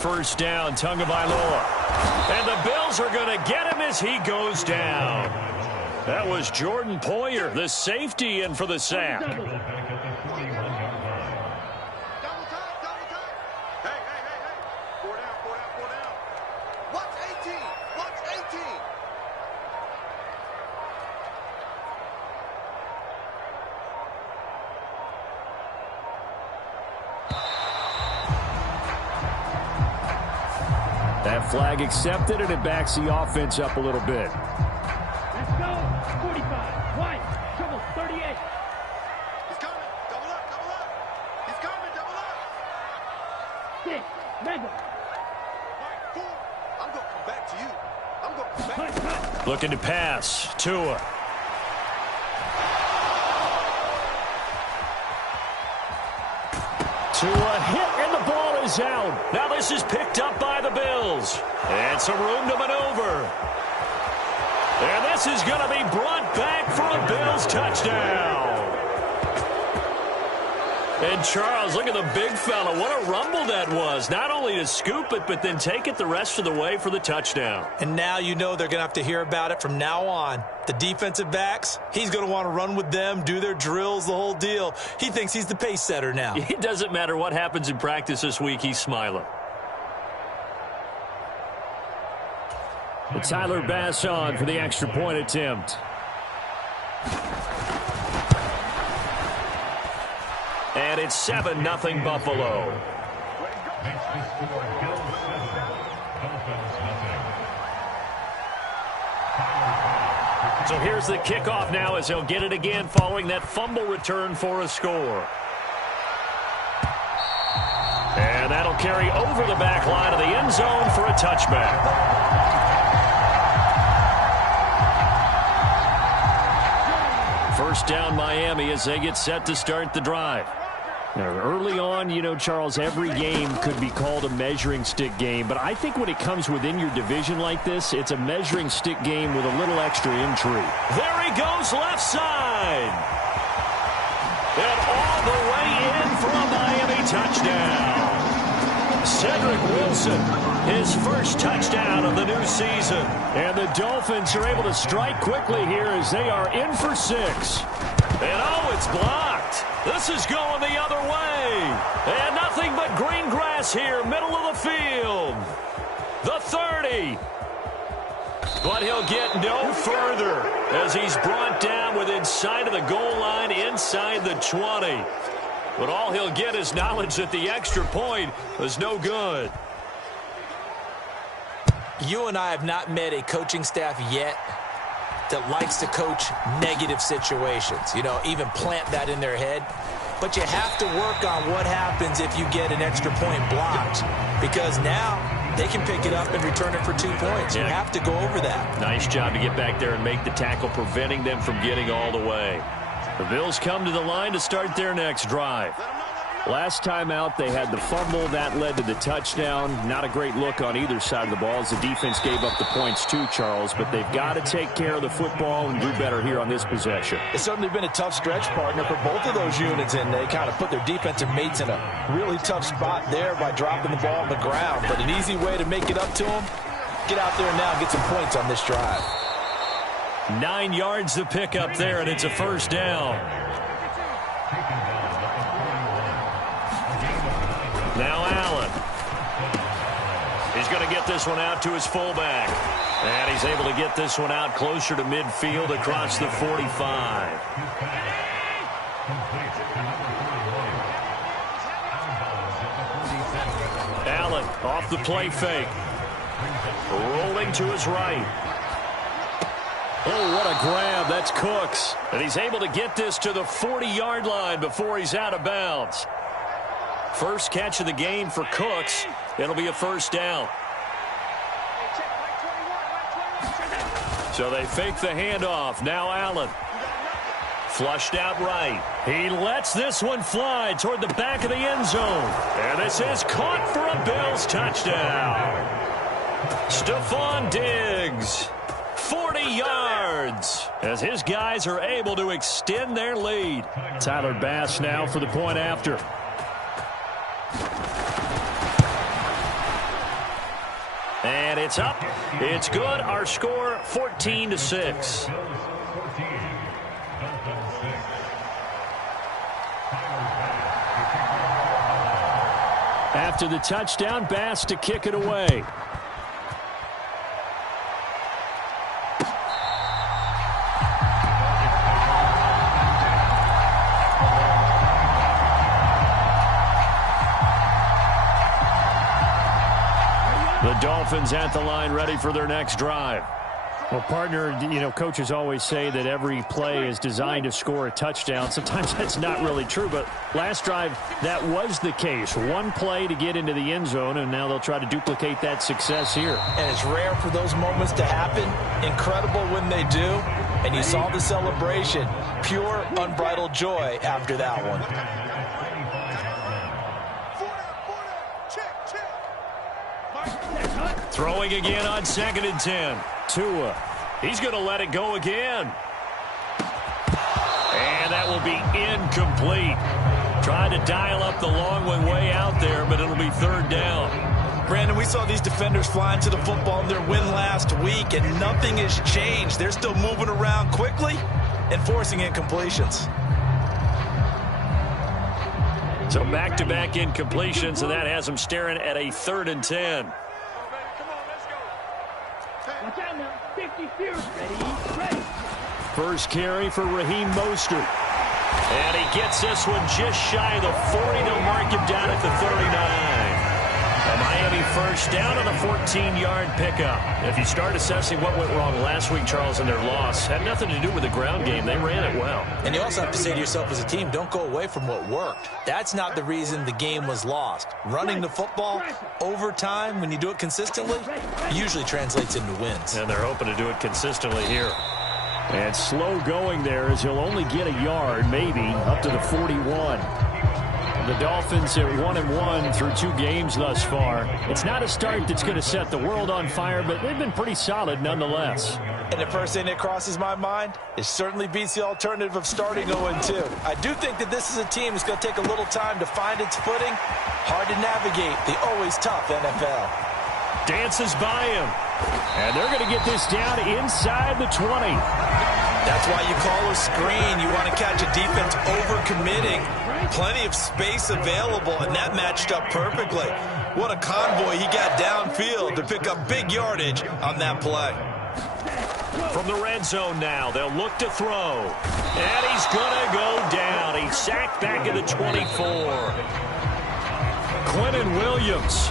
First down, Tagovailoa. And the Bills are going to get him as he goes down. That was Jordan Poyer, the safety, in for the sack. Double time, double time. Hey. 4 down. Watch 18. That flag accepted, and it backs the offense up a little bit. Let's go. 45. White. Trouble. 38. He's coming. Double up. He's coming. Double up. 6. Mega. White, 4. I'm going to come back to you. I'm going to come back to you. Looking to pass. Tua. Tua hit, and the ball is out. Now this is picked up by the Bills. And some room to maneuver. And this is going to be brought back for a Bills touchdown. And Charles, look at the big fella. What a rumble that was. Not only to scoop it, but then take it the rest of the way for the touchdown. And now you know they're going to have to hear about it from now on. The defensive backs, he's going to want to run with them, do their drills, the whole deal. He thinks he's the pace setter now. It doesn't matter what happens in practice this week. He's smiling. Tyler Bass on for the extra point attempt. And it's 7-0 Buffalo. So here's the kickoff now as he'll get it again following that fumble return for a score. And that'll carry over the back line of the end zone for a touchback. First down Miami as they get set to start the drive. Now, early on, you know, Charles, every game could be called a measuring stick game. But I think when it comes within your division like this, it's a measuring stick game with a little extra intrigue. There he goes left side. And all the way in for a Miami touchdown. Cedric Wilson, his first touchdown of the new season. And the Dolphins are able to strike quickly here as they are in for 6. And oh, it's blocked. This is going the other way. And nothing but green grass here, middle of the field. The 30. But he'll get no further as he's brought down within sight of the goal line inside the 20. But all he'll get is knowledge that the extra point was no good. You and I have not met a coaching staff yet that likes to coach negative situations. You know, even plant that in their head. But you have to work on what happens if you get an extra point blocked. Because now they can pick it up and return it for 2 points. You have to go over that. Nice job to get back there and make the tackle, preventing them from getting all the way. The Bills come to the line to start their next drive. Last time out, they had the fumble. That led to the touchdown. Not a great look on either side of the ball as the defense gave up the points too, Charles. But they've got to take care of the football and do better here on this possession. It's certainly been a tough stretch, partner, for both of those units, and they kind of put their defensive mates in a really tough spot there by dropping the ball on the ground. But an easy way to make it up to them, get out there now and get some points on this drive. 9 yards to pick up there, and it's a first down. Now Allen. He's going to get this one out to his fullback. And he's able to get this one out closer to midfield across the 45. Allen off the play fake. Rolling to his right. Oh, what a grab. That's Cooks. And he's able to get this to the 40-yard line before he's out of bounds. First catch of the game for Cooks. It'll be a first down. So they fake the handoff. Now Allen. Flushed out right. He lets this one fly toward the back of the end zone. And this is caught for a Bills touchdown. Stephon Diggs. 40 yards as his guys are able to extend their lead. Tyler Bass now for the point after. And it's up. It's good. Our score, 14-6. After the touchdown, Bass to kick it away. The Dolphins at the line, ready for their next drive. Well, partner, coaches always say that every play is designed to score a touchdown. Sometimes that's not really true, but last drive, that was the case. One play to get into the end zone, and now they'll try to duplicate that success here. And it's rare for those moments to happen. Incredible when they do. And you saw the celebration. Pure, unbridled joy after that one. Throwing again on 2nd and 10. Tua. He's going to let it go again. And that will be incomplete. Trying to dial up the long one way out there, but it'll be 3rd down. Brandon, we saw these defenders flying to the football in their win last week, and nothing has changed. They're still moving around quickly and forcing incompletions. So back-to-back incompletions, and that has them staring at a 3rd and 10. Watch out now. 50 fierce. Ready. First carry for Raheem Mostert. And he gets this one just shy of the 40. They'll mark him down at the 39. A Miami first down on a 14-yard pickup. If you start assessing what went wrong last week, Charles, in their loss, had nothing to do with the ground game. They ran it well. And you also have to say to yourself as a team, don't go away from what worked. That's not the reason the game was lost. Running the football over time, when you do it consistently, usually translates into wins. And they're hoping to do it consistently here. And slow going there as he'll only get a yard, maybe, up to the 41. The Dolphins at 1-1 through 2 games thus far. It's not a start that's going to set the world on fire, but they've been pretty solid nonetheless. And the first thing that crosses my mind, it certainly beats the alternative of starting 0-2. I do think that this is a team that's going to take a little time to find its footing. Hard to navigate the always tough NFL. Dances by him. And they're going to get this down inside the 20. That's why you call a screen. You want to catch a defense over-committing. Plenty of space available, and that matched up perfectly. What a convoy he got downfield to pick up big yardage on that play. From the red zone now, they'll look to throw. And he's going to go down. He's sacked back at the 24. Quentin Williams,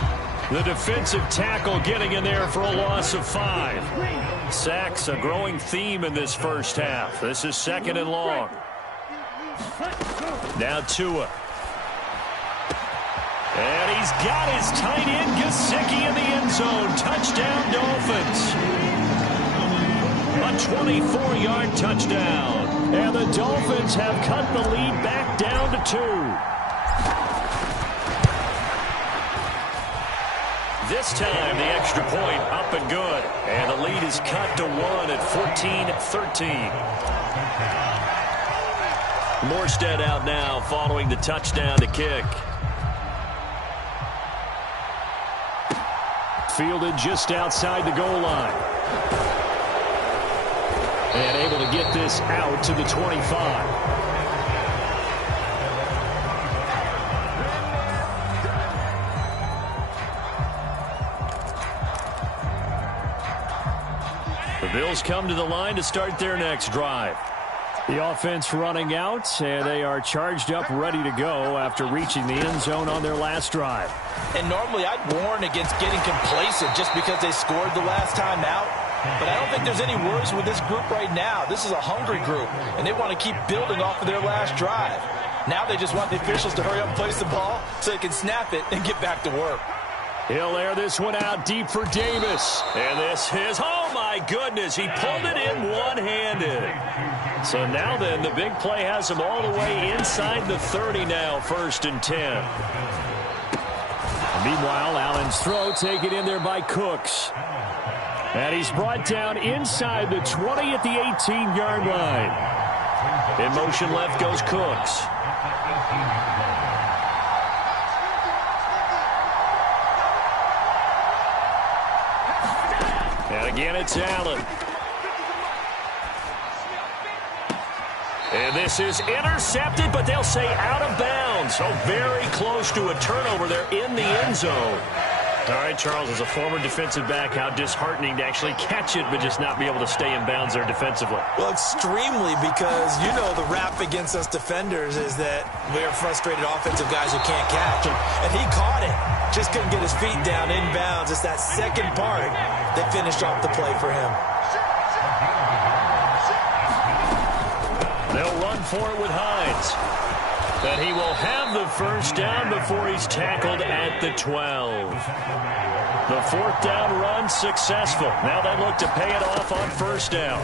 the defensive tackle, getting in there for a loss of 5. Sacks, a growing theme in this first half. This is 2nd and long. Now Tua. And he's got his tight end, Gesicki, in the end zone. Touchdown, Dolphins. A 24-yard touchdown. And the Dolphins have cut the lead back down to 2. This time, the extra point up and good. And the lead is cut to 1 at 14-13. Morstead out now following the touchdown to kick. Fielded just outside the goal line. And able to get this out to the 25. The Bills come to the line to start their next drive. The offense running out, and they are charged up, ready to go after reaching the end zone on their last drive. And normally I'd warn against getting complacent just because they scored the last time out. But I don't think there's any worries with this group right now. This is a hungry group, and they want to keep building off of their last drive. Now they just want the officials to hurry up and place the ball so they can snap it and get back to work. He'll air this one out deep for Davis. And this is, oh my goodness, he pulled it in one-handed. So now then, the big play has him all the way inside the 30 now, 1st and 10. Meanwhile, Allen's throw taken in there by Cooks. And he's brought down inside the 20 at the 18-yard line. In motion left goes Cooks. And again, it's Allen. And this is intercepted, but they'll say out of bounds. So very close to a turnover there in the end zone. All right, Charles, as a former defensive back, how disheartening to actually catch it, but just not be able to stay in bounds there defensively. Well, extremely, because you know the rap against us defenders is that we are frustrated offensive guys who can't catch. And he caught it. Just couldn't get his feet down in bounds. It's that second part that finished off the play for him. They'll run for it with Hines. That he will have the first down before he's tackled at the 12. The fourth down run successful. Now they look to pay it off on first down.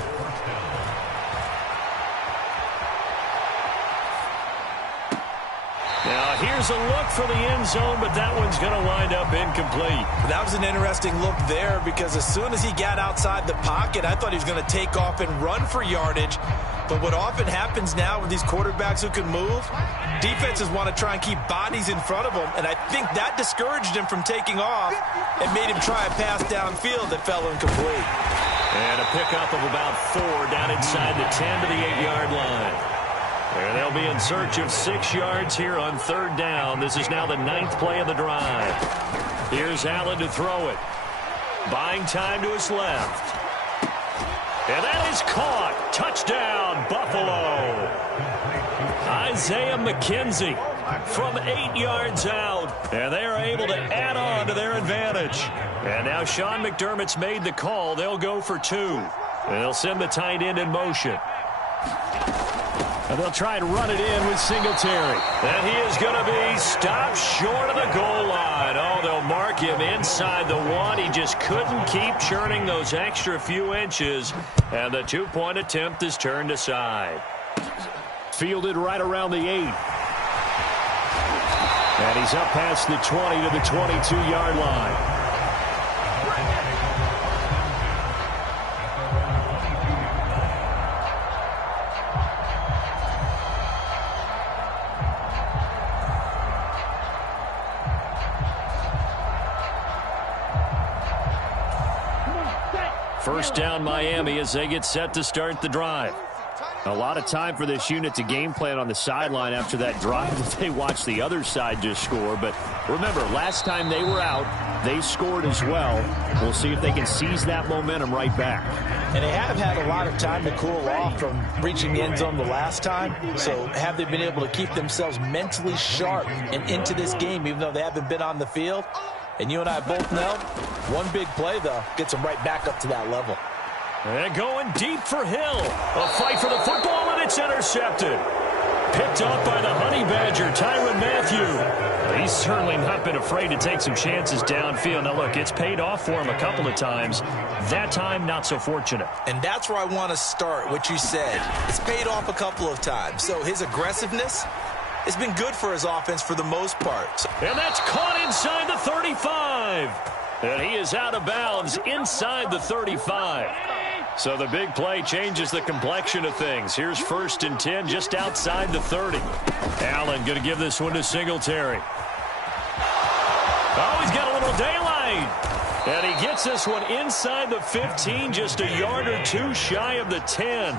Now here's a look for the end zone, but that one's going to wind up incomplete. That was an interesting look there, because as soon as he got outside the pocket, I thought he was going to take off and run for yardage. But what often happens now with these quarterbacks who can move, defenses want to try and keep bodies in front of them, and I think that discouraged him from taking off and made him try a pass downfield that fell incomplete. And a pickup of about 4 down inside the 10 to the 8-yard line. And they'll be in search of 6 yards here on third down. This is now the 9th play of the drive. Here's Allen to throw it. Buying time to his left. And that is caught. Touchdown, Buffalo. Isaiah McKenzie from 8 yards out. And they are able to add on to their advantage. And now Sean McDermott's made the call. They'll go for 2. And they'll send the tight end in motion. And they'll try and run it in with Singletary. And he is going to be stopped short of the goal line. Oh, they'll mark him inside the 1. He just couldn't keep churning those extra few inches. And the 2-point attempt is turned aside. Fielded right around the 8. And he's up past the 20 to the 22-yard line. First down Miami as they get set to start the drive. A lot of time for this unit to game plan on the sideline after that drive that they watched the other side just score. But remember, last time they were out, they scored as well. We'll see if they can seize that momentum right back. And they have had a lot of time to cool off from reaching the end zone the last time. So have they been able to keep themselves mentally sharp and into this game, even though they haven't been on the field? And you and I both know, one big play, though, gets them right back up to that level. And going deep for Hill. A fight for the football, and it's intercepted. Picked up by the Honey Badger, Tyrann Mathieu. He's certainly not been afraid to take some chances downfield. Now, look, it's paid off for him a couple of times. That time, not so fortunate. And that's where I want to start, what you said. It's paid off a couple of times. So his aggressiveness, it's been good for his offense for the most part. And that's caught inside the 35. And he is out of bounds inside the 35. So the big play changes the complexion of things. Here's 1st and 10 just outside the 30. Allen going to give this one to Singletary. Oh, he's got a little daylight. And he gets this one inside the 15, just a yard or 2 shy of the 10.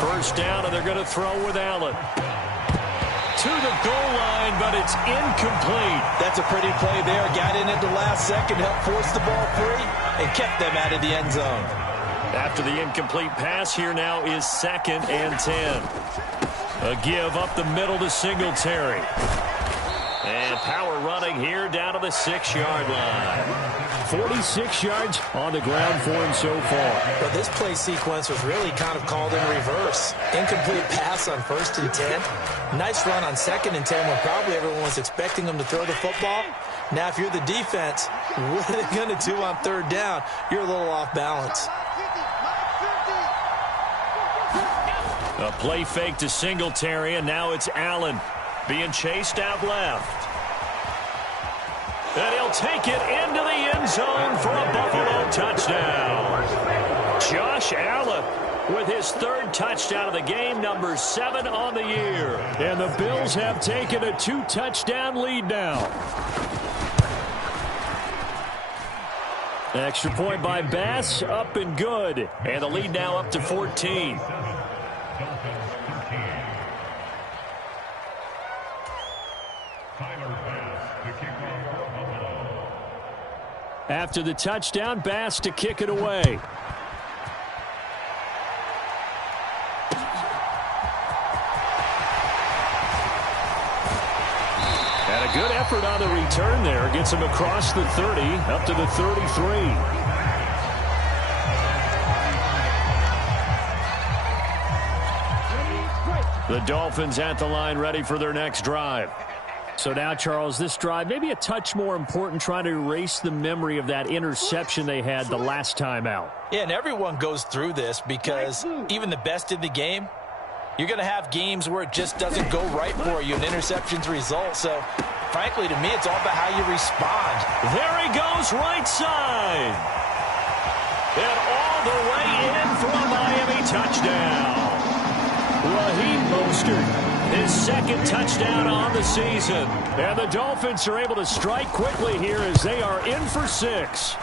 First down, and they're going to throw with Allen. To the goal line, but it's incomplete. That's a pretty play there. Got in at the last second, helped force the ball free, and kept them out of the end zone. After the incomplete pass, here now is 2nd and 10. A give up the middle to Singletary. And power running here down to the 6-yard line. 46 yards on the ground for him so far. But this play sequence was really kind of called in reverse. Incomplete pass on 1st and 10. Nice run on 2nd and 10 when probably everyone was expecting him to throw the football. Now, if you're the defense, what are they going to do on 3rd down? You're a little off balance. A play fake to Singletary, and now it's Allen being chased out left. And he'll take it into the end zone for a Buffalo touchdown. Josh Allen with his 3rd touchdown of the game, number 7 on the year. And the Bills have taken a 2-touchdown lead now. Extra point by Bass, up and good. And the lead now up to 14. After the touchdown, Bass to kick it away. And a good effort on the return there. Gets him across the 30, up to the 33. The Dolphins at the line, ready for their next drive. So now, Charles, this drive maybe a touch more important, trying to erase the memory of that interception they had the last time out. Yeah, and everyone goes through this because even the best in the game, you're going to have games where it just doesn't go right for you, and interceptions result. So, frankly, to me, it's all about how you respond. There he goes, right side. And all the way in for a Miami touchdown. Raheem Mostert, his second touchdown on the season. And the Dolphins are able to strike quickly here as they are in for 6.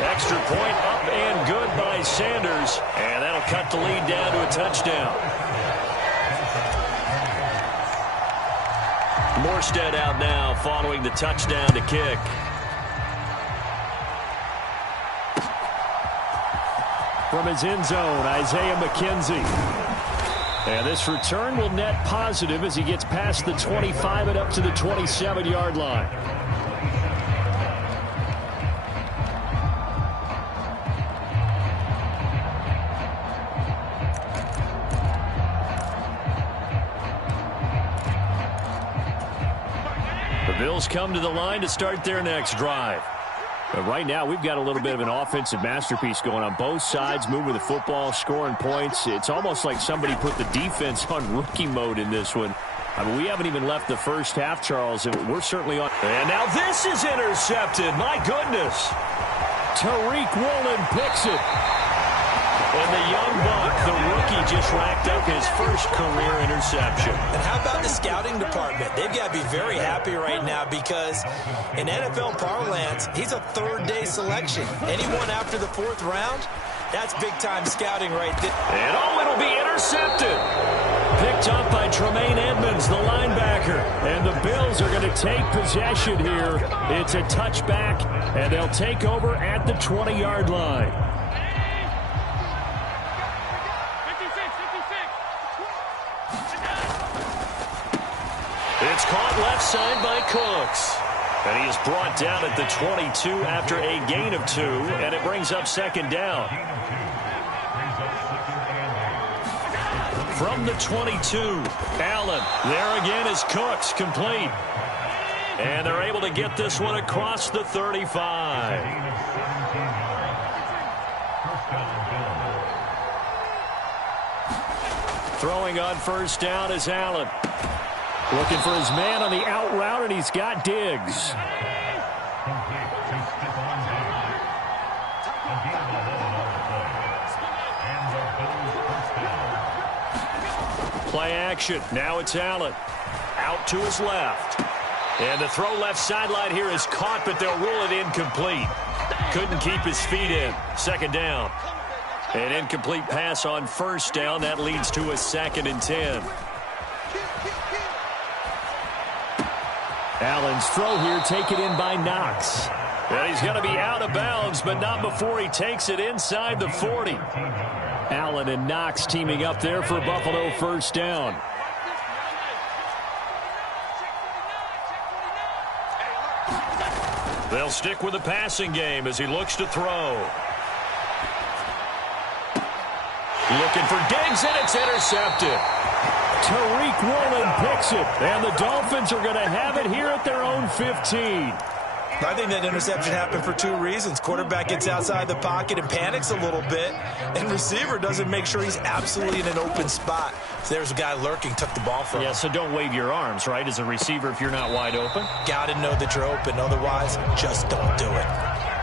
Extra point up and good by Sanders. And that'll cut the lead down to a touchdown. Morstead out now following the touchdown to kick. From his end zone, Isaiah McKenzie. And this return will net positive as he gets past the 25 and up to the 27-yard line. The Bills come to the line to start their next drive. But right now, we've got a little bit of an offensive masterpiece going on both sides, moving the football, scoring points. It's almost like somebody put the defense on rookie mode in this one. I mean, we haven't even left the first half, Charles, and we're certainly on. And now this is intercepted. My goodness. Tariq Woolen picks it. And the young buck, the rookie, just racked up his first career interception. And how about the scouting department? They've got to be very happy right now because in NFL parlance, he's a third-day selection. Anyone after the 4th round, that's big-time scouting right there. And oh, it'll be intercepted. Picked up by Tremaine Edmonds, the linebacker. And the Bills are going to take possession here. It's a touchback, and they'll take over at the 20-yard line. It's caught left side by Cooks. And he is brought down at the 22 after a gain of 2, and it brings up second down. From the 22, Allen. There again is Cooks, complete. And they're able to get this one across the 35. Throwing on first down is Allen. Looking for his man on the out route, and he's got Diggs. Play action. Now it's Allen. Out to his left. And the throw left sideline here is caught, but they'll rule it incomplete. Couldn't keep his feet in. Second down. An incomplete pass on first down. That leads to a 2nd and 10. Allen's throw here taken in by Knox. And he's going to be out of bounds, but not before he takes it inside the 40. Allen and Knox teaming up there for Buffalo first down. They'll stick with the passing game as he looks to throw. Looking for Diggs, and it's intercepted. Tariq Woolen picks it, and the Dolphins are going to have it here at their own 15. I think that interception happened for 2 reasons. Quarterback gets outside the pocket and panics a little bit, and receiver doesn't make sure he's absolutely in an open spot. So there's a guy lurking, took the ball from him. Yeah, so don't wave your arms, right, as a receiver if you're not wide open. Got to know that you're open. Otherwise, just don't do it.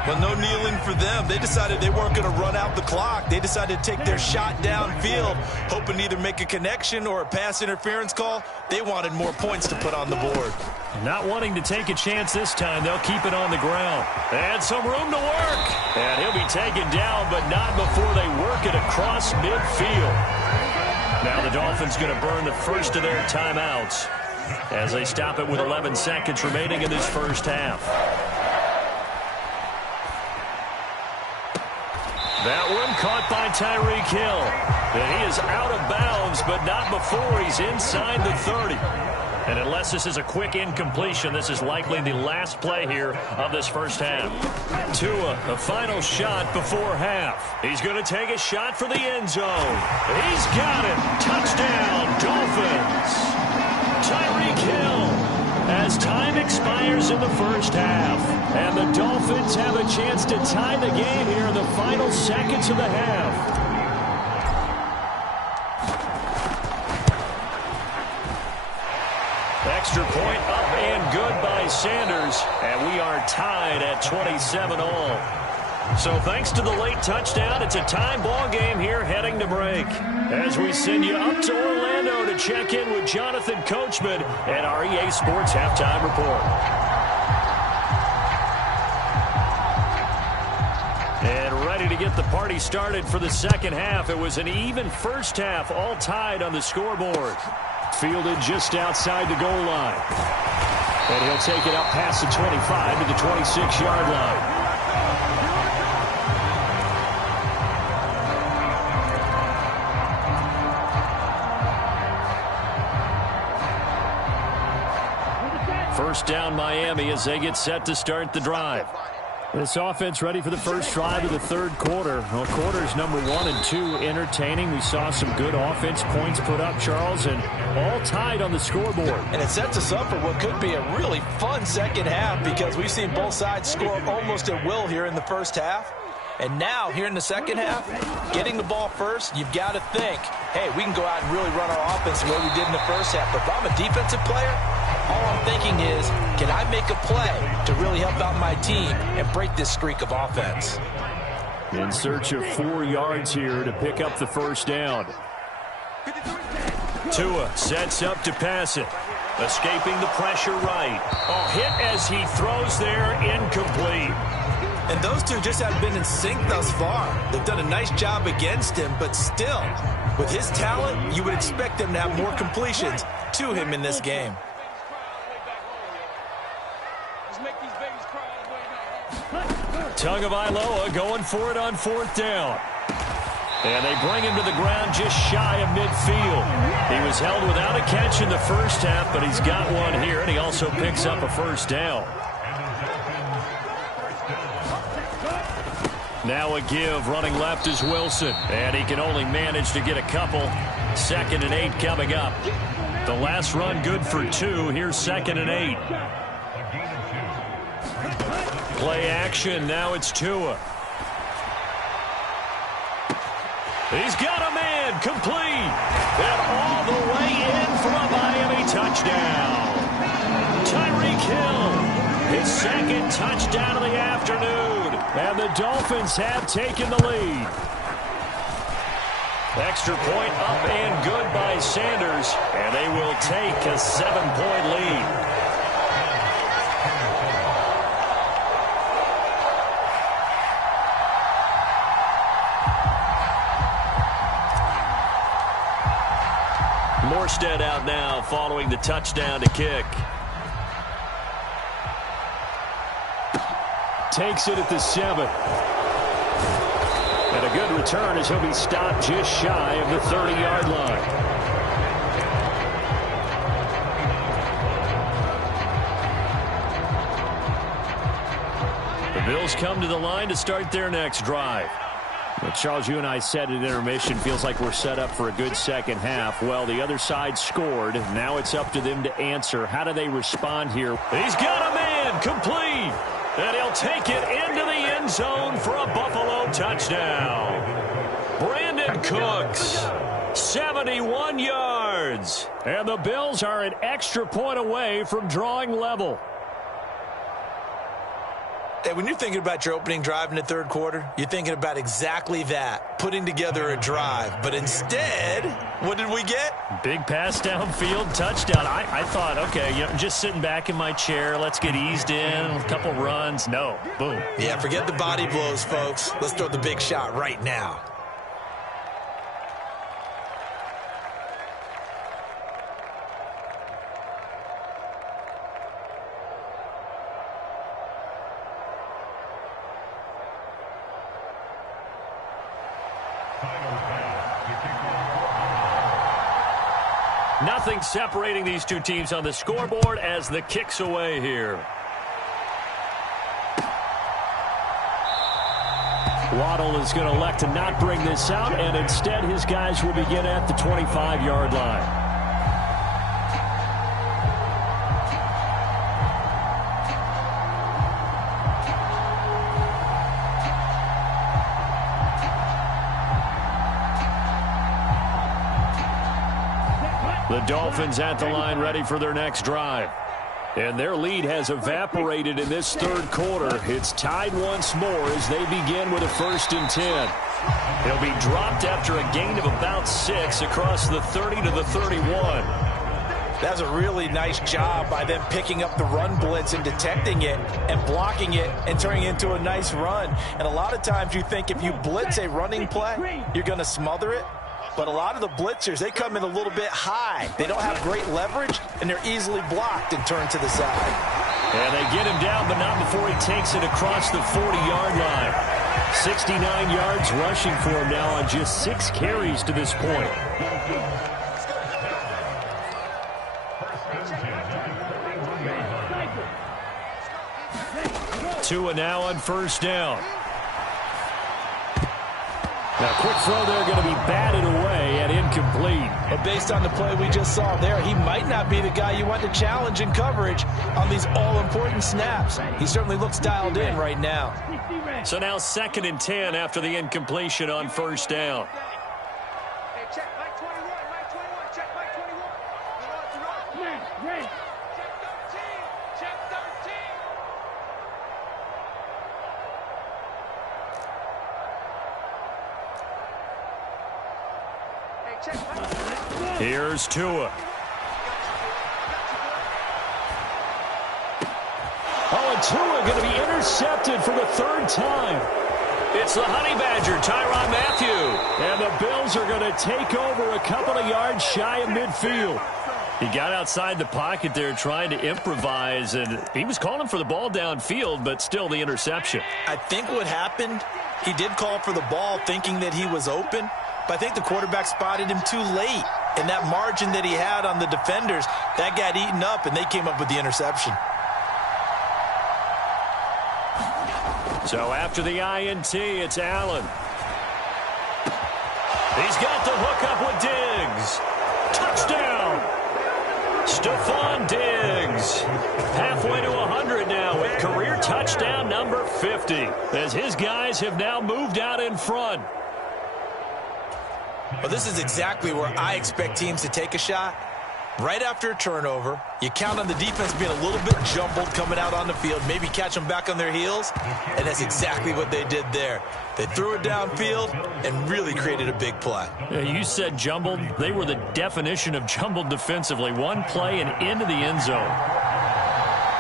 Well, no kneeling for them. They decided they weren't going to run out the clock. They decided to take their shot downfield, hoping to either make a connection or a pass interference call. They wanted more points to put on the board. Not wanting to take a chance this time, they'll keep it on the ground. And some room to work. And he'll be taken down, but not before they work it across midfield. Now the Dolphins going to burn the first of their timeouts as they stop it with 11 seconds remaining in this first half. That one caught by Tyreek Hill. And he is out of bounds, but not before he's inside the 30. And unless this is a quick incompletion, this is likely the last play here of this first half. Tua, a final shot before half. He's going to take a shot for the end zone. He's got it. Touchdown, Dolphins. Tyreek Hill. As time expires in the first half, and the Dolphins have a chance to tie the game here in the final seconds of the half. Extra point up and good by Sanders, and we are tied at 27 all. So thanks to the late touchdown, it's a tie ball game here heading to break. As we send you up to Orlando to check in with Jonathan Coachman at our EA Sports Halftime Report. And ready to get the party started for the second half. It was an even first half, all tied on the scoreboard. Fielded just outside the goal line. And he'll take it up past the 25 to the 26-yard line. First down Miami as they get set to start the drive. This offense ready for the first drive of the third quarter. Well, quarters number 1 and 2 entertaining. We saw some good offense points put up, Charles, and all tied on the scoreboard. And it sets us up for what could be a really fun second half because we've seen both sides score almost at will here in the first half. And now, here in the second half, getting the ball first, you've got to think, hey, we can go out and really run our offense the way we did in the first half. But if I'm a defensive player, all I'm thinking is, can I make a play to really help out my team and break this streak of offense? In search of 4 yards here to pick up the first down. Tua sets up to pass it. Escaping the pressure right. Oh, hit as he throws there, incomplete. And those two just have been in sync thus far. They've done a nice job against him, but still, with his talent, you would expect them to have more completions to him in this game. Tagovailoa going for it on fourth down. And they bring him to the ground just shy of midfield. He was held without a catch in the first half, but he's got one here, and he also picks up a first down. Now a give, running left is Wilson. And he can only manage to get a couple. 2nd and 8 coming up. The last run good for 2. Here's 2nd and 8. Play action, now it's Tua. He's got a man, complete. And all the way in for a Miami touchdown. Tyreek Hill, his 2nd touchdown of the afternoon. And the Dolphins have taken the lead. Extra point up and good by Sanders. And they will take a 7-point lead. Morstead out now following the touchdown to kick. Takes it at the 7. And a good return as he'll be stopped just shy of the 30-yard line. The Bills come to the line to start their next drive. Well, Charles, you and I said at intermission, feels like we're set up for a good second half. Well, the other side scored. Now it's up to them to answer. How do they respond here? He's got a man, complete. And he'll take it into the end zone for a Buffalo touchdown. Brandon Cooks, 71 yards. And the Bills are an extra point away from drawing level. Hey, when you're thinking about your opening drive in the third quarter, you're thinking about exactly that, putting together a drive. But instead, what did we get? Big pass downfield, touchdown. I thought, okay, just sitting back in my chair, let's get eased in, a couple runs. No, boom. Yeah, forget the body blows, folks. Let's throw the big shot right now. Nothing separating these two teams on the scoreboard as the kick's away here. Waddle is going to elect to not bring this out, and instead his guys will begin at the 25-yard line. The Dolphins at the line ready for their next drive. And their lead has evaporated in this third quarter. It's tied once more as they begin with a 1st and 10. He'll be dropped after a gain of about 6 across the 30 to the 31. That's a really nice job by them picking up the run blitz and detecting it and blocking it and turning it into a nice run. And a lot of times you think if you blitz a running play, you're going to smother it. But a lot of the blitzers, they come in a little bit high. They don't have great leverage, and they're easily blocked and turned to the side. And they get him down, but not before he takes it across the 40-yard line. 69 yards rushing for him now on just 6 carries to this point. Tua now on 1st down. Now, quick throw there going to be batted away and incomplete. But based on the play we just saw there, he might not be the guy you want to challenge in coverage on these all-important snaps. He certainly looks dialed in right now. So now 2nd and 10 after the incompletion on 1st down. Hey, check Mike 21, Mike 21, check Mike 21. You know what, Ready. check 13. Here's Tua. Oh, and Tua going to be intercepted for the 3rd time. It's the Honey Badger, Tyrann Mathieu. And the Bills are going to take over a couple of yards shy of midfield. He got outside the pocket there trying to improvise, and he was calling for the ball downfield, but still the interception. I think what happened, he did call for the ball thinking that he was open, but I think the quarterback spotted him too late. And that margin that he had on the defenders, that got eaten up, and they came up with the interception. So after the INT, it's Allen. He's got the hookup with Diggs. Touchdown! Stephon Diggs. Halfway to 100 now with career touchdown number 50. As his guys have now moved out in front. Well, this is exactly where I expect teams to take a shot. Right after a turnover, you count on the defense being a little bit jumbled coming out on the field, maybe catch them back on their heels, and that's exactly what they did there. They threw it downfield and really created a big play. Yeah, you said jumbled. They were the definition of jumbled defensively. One play and into the end zone.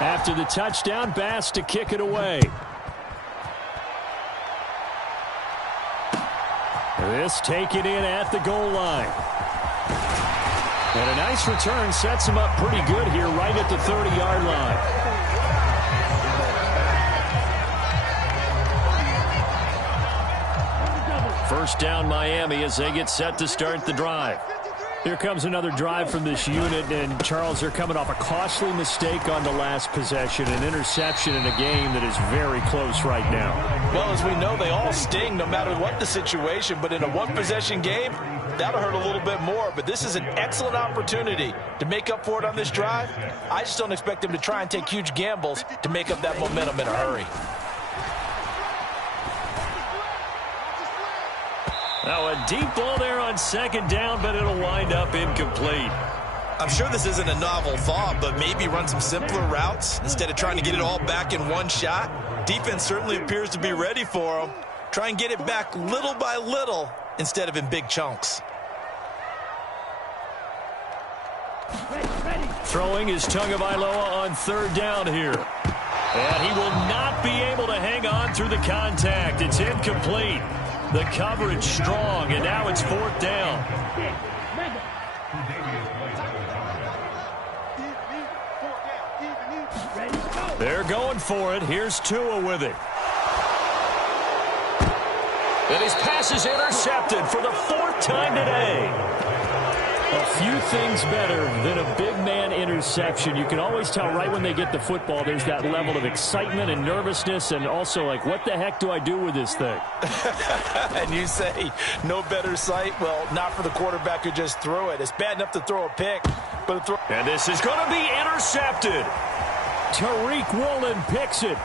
After the touchdown, Bass to kick it away. This taken in at the goal line. And a nice return sets him up pretty good here right at the 30-yard line. First down Miami as they get set to start the drive. Here comes another drive from this unit, and Charles, they're coming off a costly mistake on the last possession, an interception in a game that is very close right now. Well, as we know, they all sting no matter what the situation, but in a one-possession game, that'll hurt a little bit more. But this is an excellent opportunity to make up for it on this drive. I just don't expect them to try and take huge gambles to make up that momentum in a hurry. Now a deep ball there on 2nd down, but it'll wind up incomplete. I'm sure this isn't a novel thought, but maybe run some simpler routes instead of trying to get it all back in one shot. Defense certainly appears to be ready for them. Try and get it back little by little instead of in big chunks. Throwing is Tagovailoa on third down here. And he will not be able to hang on through the contact. It's incomplete. The coverage strong, and now it's fourth down. They're going for it. Here's Tua with it. And his pass is intercepted for the fourth time today. A few things better than a big man interception. You can always tell right when they get the football, there's that level of excitement and nervousness, and also like, what the heck do I do with this thing? And you say, no better sight? Well, not for the quarterback who just threw it. It's bad enough to throw a pick, but and this is going to be intercepted. Tariq Woolen picks it.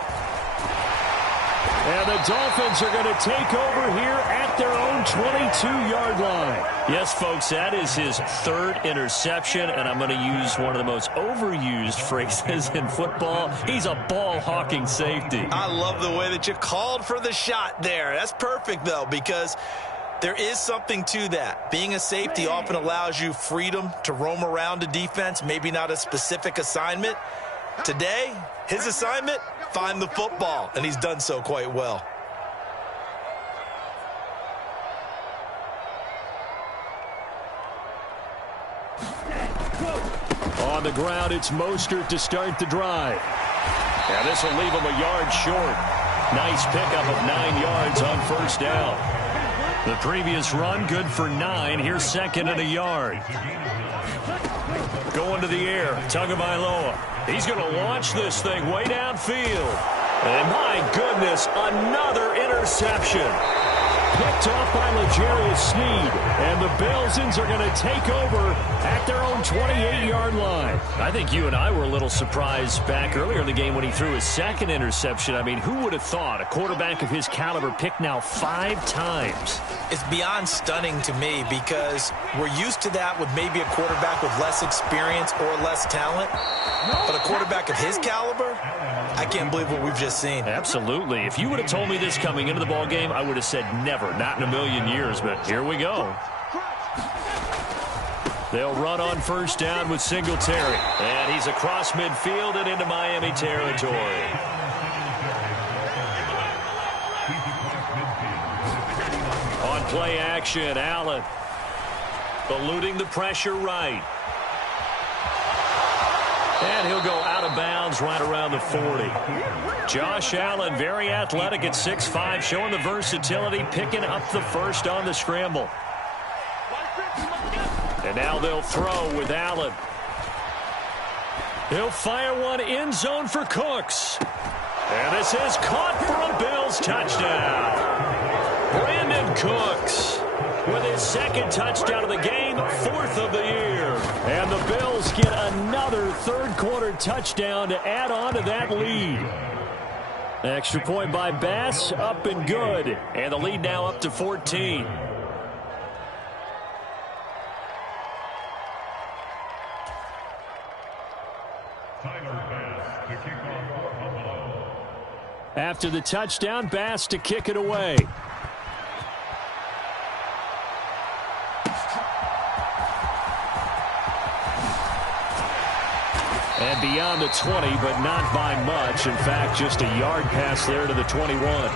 And the Dolphins are going to take over here at their own 22-yard line. Yes, folks, that is his third interception, and I'm going to use one of the most overused phrases in football. He's a ball-hawking safety. I love the way that you called for the shot there. That's perfect, though, because there is something to that. Being a safety often allows you freedom to roam around a defense, maybe not a specific assignment. Today, his assignment, find the football, and he's done so quite well. On the ground, it's Mostert to start the drive. And this will leave him a yard short. Nice pickup of 9 yards on first down. The previous run, good for 9. Here's second and a yard. Going to the air, Tagovailoa. He's going to launch this thing way downfield. And my goodness, another interception. Picked off by L'Jarius Sneed. And the Bilsons are going to take over at their own 28-yard line. I think you and I were a little surprised back earlier in the game when he threw his second interception. I mean, who would have thought a quarterback of his caliber picked now 5 times? It's beyond stunning to me because we're used to that with maybe a quarterback with less experience or less talent. But a quarterback of his caliber, I can't believe what we've just seen. Absolutely. If you would have told me this coming into the ball game, I would have said never, not in a million years. But here we go. They'll run on first down with Singletary. And he's across midfield and into Miami territory. On play action, Allen. Eluding the pressure right. And he'll go out of bounds right around the 40. Josh Allen, very athletic at 6'5", showing the versatility, picking up the first on the scramble. And now they'll throw with Allen. He'll fire one end zone for Cooks. And this is caught for a Bills touchdown. Brandon Cooks with his second touchdown of the game, 4th of the year. And the Bills get another third-quarter touchdown to add on to that lead. Extra point by Bass, up and good. And the lead now up to 14. After the touchdown, Bass to kick it away. And beyond the 20, but not by much. In fact, just a yard pass there to the 21.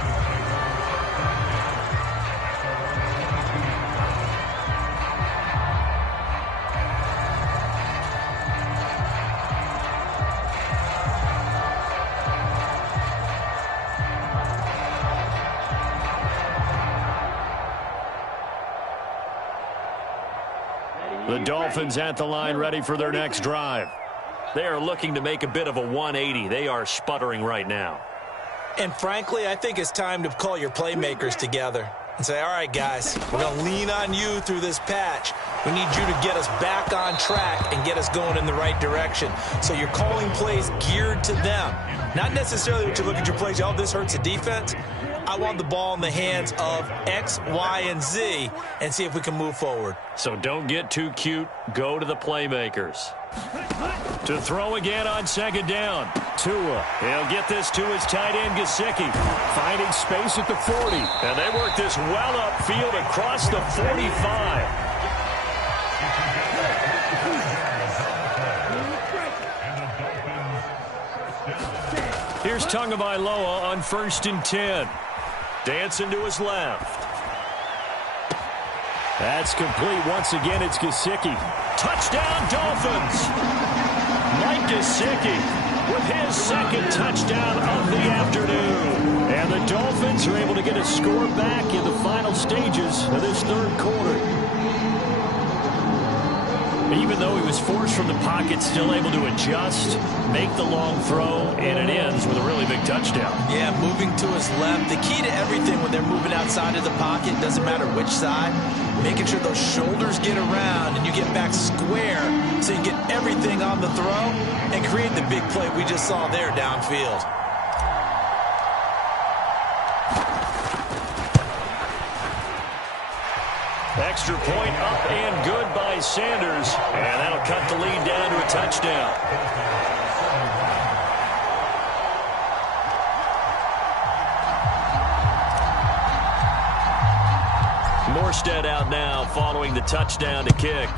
The Dolphins at the line, ready for their next drive. They are looking to make a bit of a 180. They are sputtering right now. And frankly, I think it's time to call your playmakers together and say, all right, guys, we're going to lean on you through this patch. We need you to get us back on track and get us going in the right direction. So you're calling plays geared to them. Not necessarily what you look at your plays, oh, this hurts the defense. I want the ball in the hands of X, Y, and Z and see if we can move forward. So don't get too cute. Go to the playmakers. To throw again on second down. Tua. He'll get this to his tight end, Gesicki. Finding space at the 40. And they work this well upfield across the 45. Here's Tagovailoa on 1st and 10. Dancing to his left. That's complete. Once again, it's Gesicki. Touchdown, Dolphins! Mike Gesicki with his second touchdown of the afternoon. And the Dolphins are able to get a score back in the final stages of this third quarter. Even though he was forced from the pocket, still able to adjust, make the long throw, and it ends with a really big touchdown. Yeah, moving to his left. The key to everything when they're moving outside of the pocket, doesn't matter which side, making sure those shoulders get around and you get back square so you get everything on the throw and create the big play we just saw there downfield. Extra point up and good by Sanders. And that'll cut the lead down to a touchdown. Morstead out now following the touchdown to kick.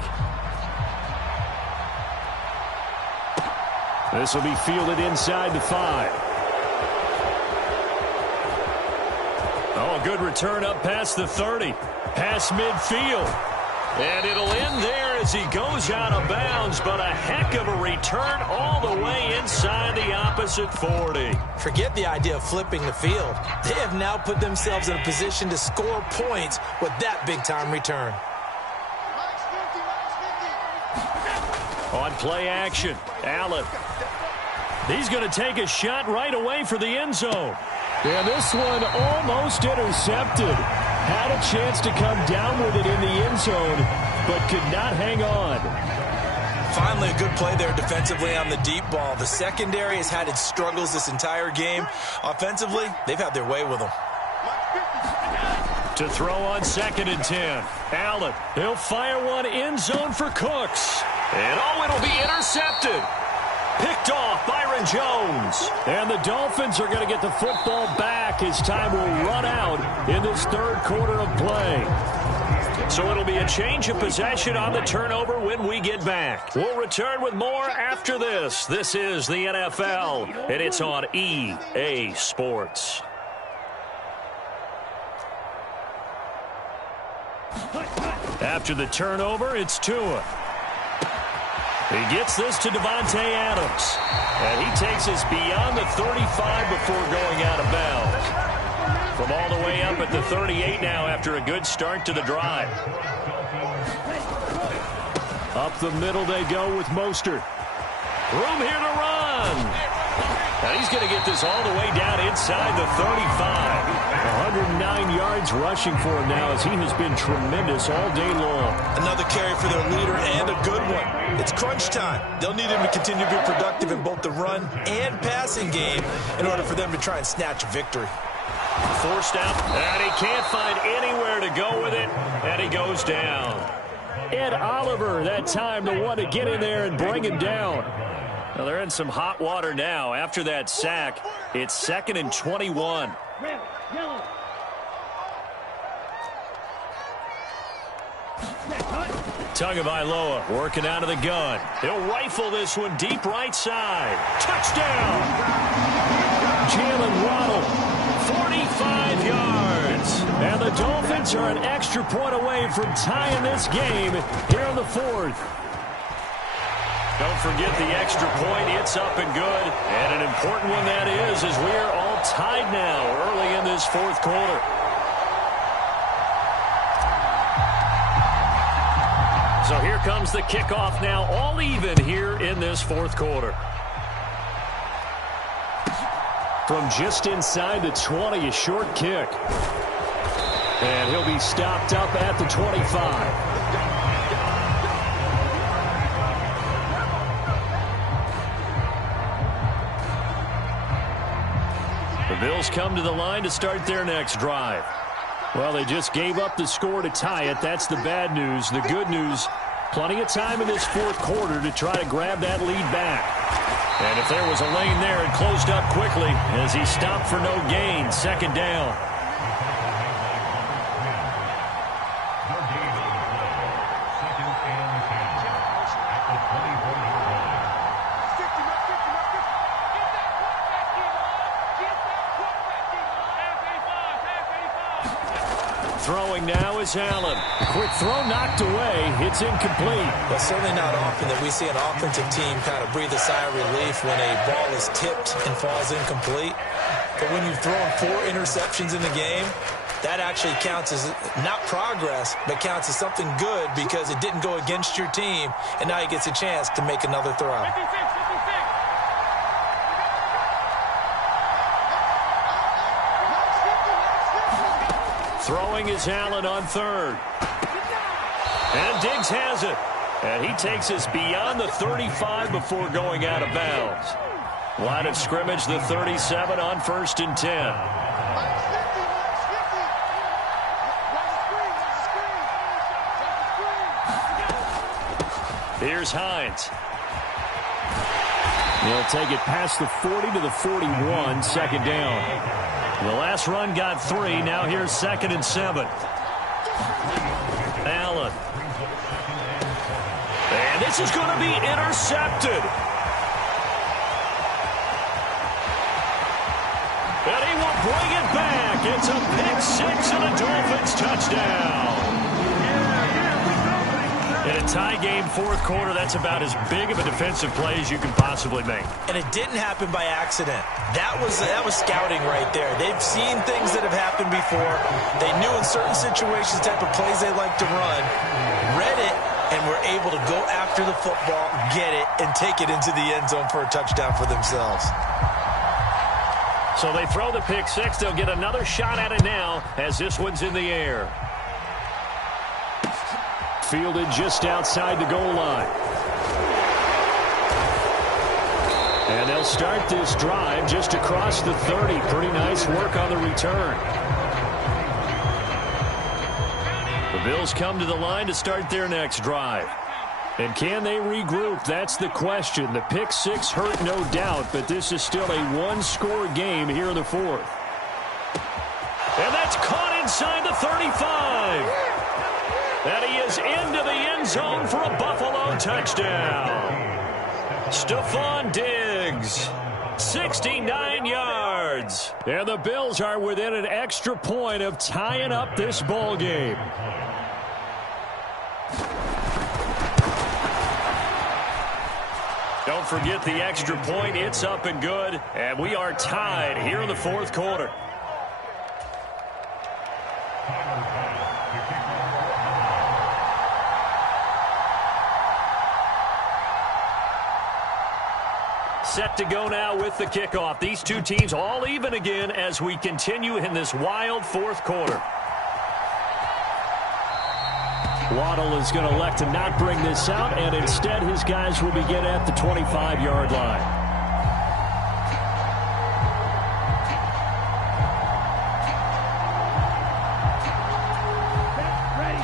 This will be fielded inside the 5. Oh, a good return up past the 30. Past midfield. And it'll end there as he goes out of bounds, but a heck of a return all the way inside the opposite 40. Forget the idea of flipping the field. They have now put themselves in a position to score points with that big-time return. On play action, Allen. He's going to take a shot right away for the end zone. And this one almost intercepted. Had a chance to come down with it in the end zone, but could not hang on. Finally, a good play there defensively on the deep ball. The secondary has had its struggles this entire game. Offensively, they've had their way with them. To throw on 2nd and 10. Allen, he'll fire one end zone for Cooks. And oh, it'll be intercepted. Picked off Byron Jones. And the Dolphins are going to get the football back as time will run out in this third quarter of play. So it'll be a change of possession on the turnover when we get back. We'll return with more after this. This is the NFL, and it's on EA Sports. After the turnover, it's Tua. He gets this to Devontae Adams. And he takes us beyond the 35 before going out of bounds. From all the way up at the 38 now after a good start to the drive. Up the middle they go with Mostert. Room here to run. And he's going to get this all the way down inside the 35. 109 yards rushing for him now as he has been tremendous all day long. Another carry for their leader and a good one. It's crunch time. They'll need him to continue to be productive in both the run and passing game in order for them to try and snatch a victory. Forced out, and he can't find anywhere to go with it, and he goes down. Ed Oliver that time the one to get in there and bring him down. Well, they're in some hot water now. After that sack, it's 2nd and 21. Red, yellow. Tagovailoa working out of the gun. He'll rifle this one deep right side. Touchdown! Jalen Waddle, 45 yards. And the Dolphins are an extra point away from tying this game here in the 4th. Don't forget the extra point. It's up and good. And an important one that is, as we are all tied now early in this 4th quarter. So here comes the kickoff now, all even here in this 4th quarter. From just inside the 20, a short kick. And he'll be stopped up at the 25. The Bills come to the line to start their next drive. Well, they just gave up the score to tie it. That's the bad news. The good news, plenty of time in this fourth quarter to try to grab that lead back. And if there was a lane there, it closed up quickly as he stopped for no gain. Second down. Throwing now is Allen. Quick throw knocked away. It's incomplete. Well, certainly not often that we see an offensive team kind of breathe a sigh of relief when a ball is tipped and falls incomplete. But when you've thrown 4 interceptions in the game, that actually counts as not progress, but counts as something good because it didn't go against your team, and now he gets a chance to make another throw. Throwing is Allen on third. And Diggs has it. And he takes us beyond the 35 before going out of bounds. Line of scrimmage, the 37 on 1st and 10. Here's Hines. He'll take it past the 40 to the 41, second down. The last run got 3. Now here's 2nd and 7. Allen. And this is going to be intercepted. And he will bring it back. It's a pick-6 and a Dolphins touchdown. In a tie game, fourth quarter, that's about as big of a defensive play as you can possibly make. And it didn't happen by accident. That was scouting right there. They've seen things that have happened before. They knew in certain situations the type of plays they like to run, read it, and were able to go after the football, get it, and take it into the end zone for a touchdown for themselves. So they throw the pick-6. They'll get another shot at it now as this one's in the air. Fielded just outside the goal line. And they'll start this drive just across the 30. Pretty nice work on the return. The Bills come to the line to start their next drive. And can they regroup? That's the question. The pick-6 hurt, no doubt, but this is still a one-score game here in the fourth. And that's caught inside the 35. And he is into the end zone for a Buffalo touchdown. Stephon Diggs, 69 yards. And the Bills are within an extra point of tying up this ball game. Don't forget the extra point. It's up and good. And we are tied here in the fourth quarter. Set to go now with the kickoff. These two teams all even again as we continue in this wild fourth quarter. Waddle is going to elect to not bring this out, and instead his guys will begin at the 25-yard line.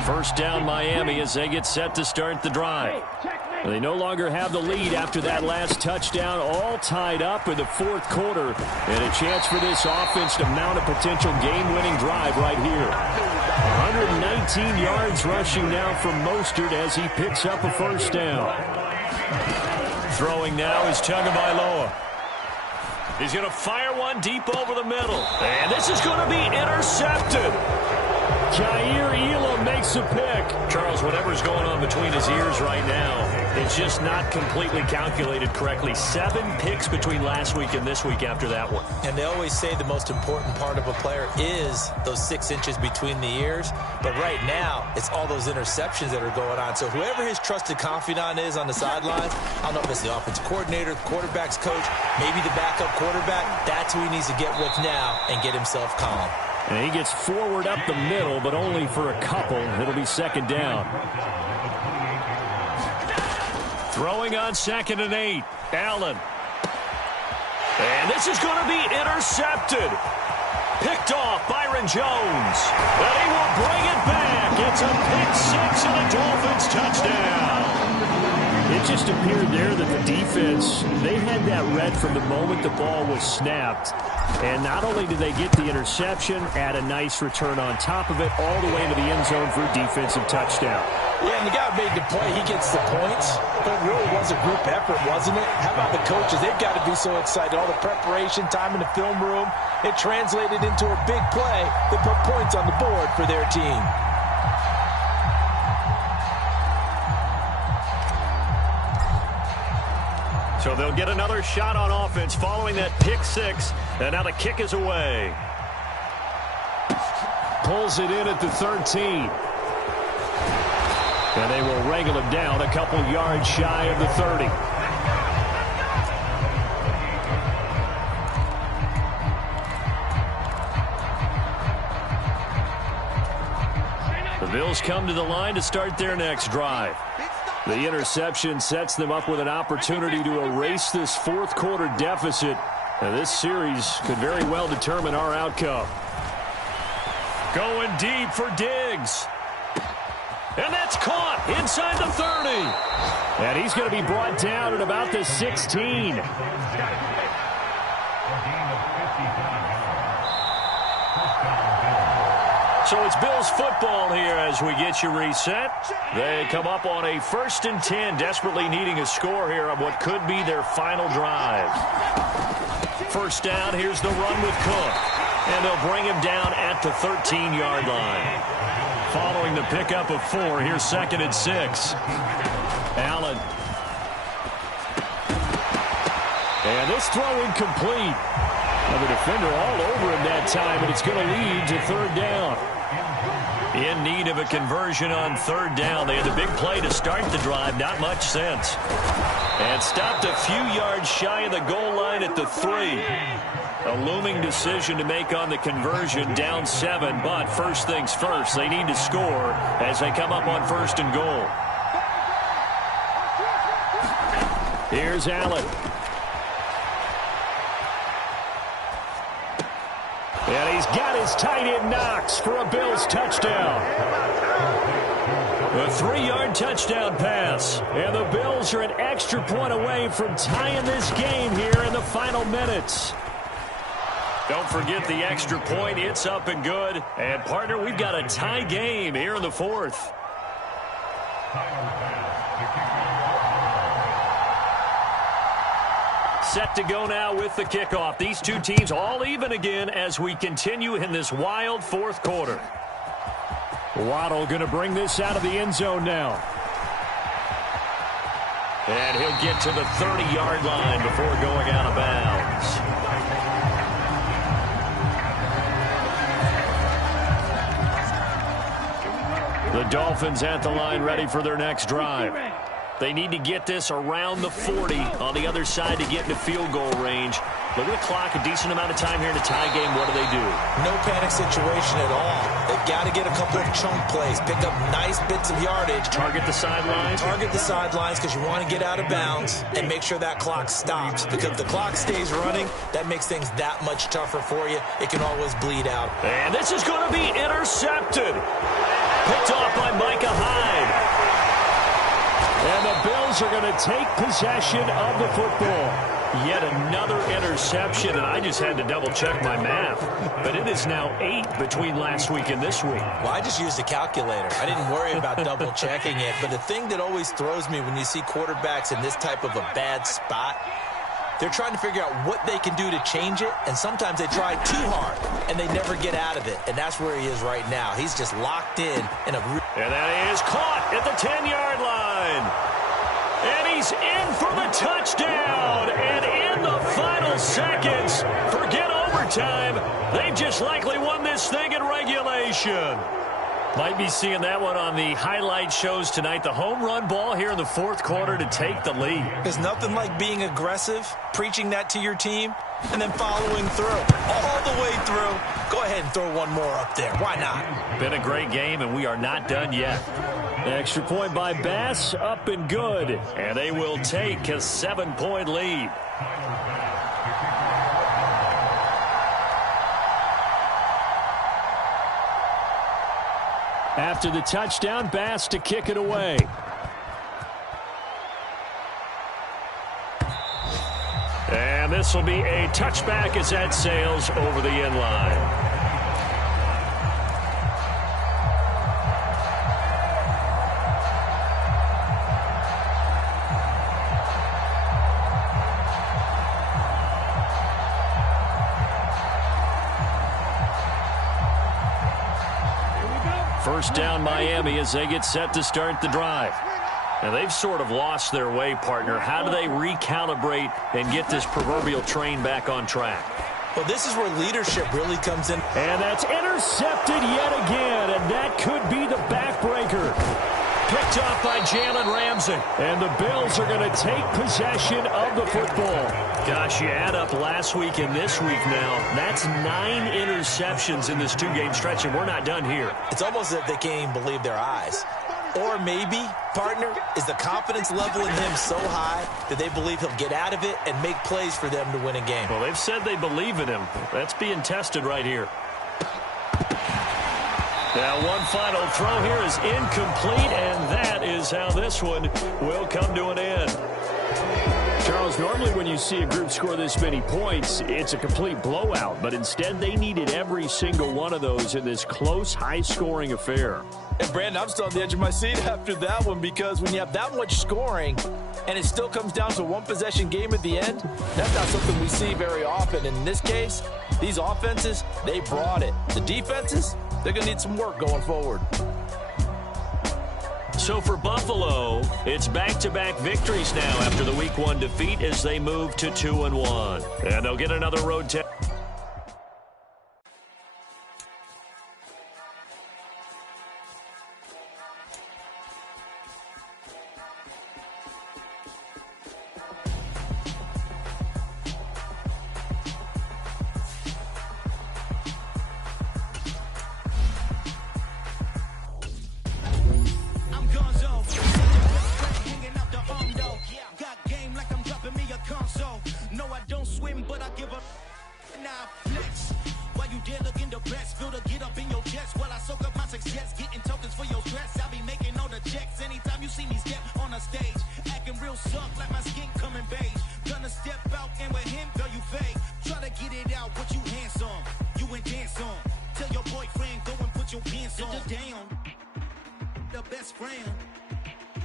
First down Miami as they get set to start the drive. They no longer have the lead after that last touchdown, all tied up in the fourth quarter, and a chance for this offense to mount a potential game-winning drive right here. 119 yards rushing now from Mostert as he picks up a first down. Throwing now is Tagovailoa. He's going to fire one deep over the middle, and this is going to be intercepted. Jair Elam makes a pick. Charles, whatever's going on between his ears right now, it's just not completely calculated correctly. 7 picks between last week and this week after that one. And they always say the most important part of a player is those 6 inches between the ears. But right now, it's all those interceptions that are going on. So whoever his trusted confidant is on the sidelines, I don't know if it's the offensive coordinator, the quarterback's coach, maybe the backup quarterback, that's who he needs to get with now and get himself calm. And he gets forward up the middle, but only for a couple. It'll be second down. Throwing on 2nd and 8. Allen. And this is going to be intercepted. Picked off Byron Jones. And he will bring it back. It's a pick six and a Dolphins touchdown. It just appeared there that the defense, they had that read from the moment the ball was snapped. And not only did they get the interception, add a nice return on top of it, all the way into the end zone for a defensive touchdown. Yeah, and the guy made the play. He gets the points. But it really was a group effort, wasn't it? How about the coaches? They've got to be so excited. All the preparation, time in the film room, it translated into a big play that put points on the board for their team. So they'll get another shot on offense following that pick six. And now the kick is away. Pulls it in at the 13. And they will wrangle him down a couple yards shy of the 30. The Bills come to the line to start their next drive. The interception sets them up with an opportunity to erase this fourth quarter deficit. And this series could very well determine our outcome. Going deep for Diggs. And that's caught inside the 30. And he's going to be brought down at about the 16. So it's Bills football here as we get you reset. They come up on a 1st and 10, desperately needing a score here on what could be their final drive. First down, here's the run with Cook. And they'll bring him down at the 13-yard line. Following the pickup of 4, here's 2nd and 6. Allen. And this throw incomplete. Well, the defender all over him that time, and it's going to lead to 3rd down. In need of a conversion on 3rd down. They had the big play to start the drive. Not much sense. And stopped a few yards shy of the goal line at the 3. A looming decision to make on the conversion, down 7. But first things first, they need to score as they come up on 1st and goal. Here's Allen. And he's got his tight end Knox for a Bills touchdown. A 3-yard touchdown pass. And the Bills are an extra point away from tying this game here in the final minutes. Don't forget the extra point. It's up and good. And, partner, we've got a tie game here in the 4th. Set to go now with the kickoff. These two teams all even again as we continue in this wild 4th quarter. Waddle going to bring this out of the end zone now. And he'll get to the 30-yard line before going out of bounds. The Dolphins at the line ready for their next drive. They need to get this around the 40 on the other side to get into field goal range. Look at the clock, a decent amount of time here in a tie game. What do? No panic situation at all. They've got to get a couple of chunk plays, pick up nice bits of yardage. Target the sidelines? Target the sidelines because you want to get out of bounds and make sure that clock stops. Because if the clock stays running, that makes things that much tougher for you. It can always bleed out. And this is going to be intercepted. Picked off by Micah Hyde. And the Bills are going to take possession of the football. Yet another interception, and I just had to double-check my math. But it is now 8 between last week and this week. Well, I just used a calculator. I didn't worry about double-checking it. But the thing that always throws me when you see quarterbacks in this type of a bad spot, they're trying to figure out what they can do to change it, and sometimes they try too hard, and they never get out of it. And that's where he is right now. He's just locked in a... And that is caught at the 10-yard line. And he's in for the touchdown. And in the final seconds, forget overtime. They've just likely won this thing in regulation. Might be seeing that one on the highlight shows tonight. The home run ball here in the 4th quarter to take the lead. There's nothing like being aggressive, preaching that to your team, and then following through. All the way through. Go ahead and throw one more up there. Why not? Been a great game, and we are not done yet. Extra point by Bass, up and good. And they will take a 7-point lead. After the touchdown, Bass to kick it away. And this will be a touchback as that sails over the end line. First down Miami as they get set to start the drive. And they've sort of lost their way, partner. How do they recalibrate and get this proverbial train back on track? Well, this is where leadership really comes in. And that's intercepted yet again, and that could be the backbreaker. Picked off by Jalen Ramsey. And the Bills are going to take possession of the football. Gosh, you add up last week and this week now. That's 9 interceptions in this 2-game stretch, and we're not done here. It's almost as if they can't even believe their eyes. Or maybe, partner, is the confidence level in him so high that they believe he'll get out of it and make plays for them to win a game. Well, they've said they believe in him. That's being tested right here. Now, one final throw here is incomplete, and that is how this one will come to an end. Charles, normally when you see a group score this many points, it's a complete blowout, but instead they needed every single one of those in this close, high-scoring affair. And, Brandon, I'm still on the edge of my seat after that one because when you have that much scoring and it still comes down to a one-possession game at the end, that's not something we see very often. And in this case, these offenses, they brought it. The defenses, they're going to need some work going forward. So for Buffalo, it's back-to-back victories now after the Week 1 defeat as they move to 2-1. And they'll get another road test.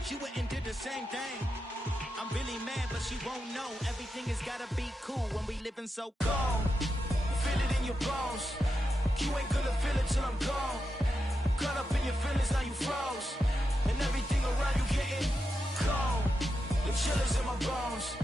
She went and did the same thing. I'm really mad, but she won't know. Everything has gotta be cool when we living so cold. Feel it in your bones. You ain't gonna feel it till I'm gone. Caught up in your feelings, now you froze. And everything around you getting cold. The chillers in my bones.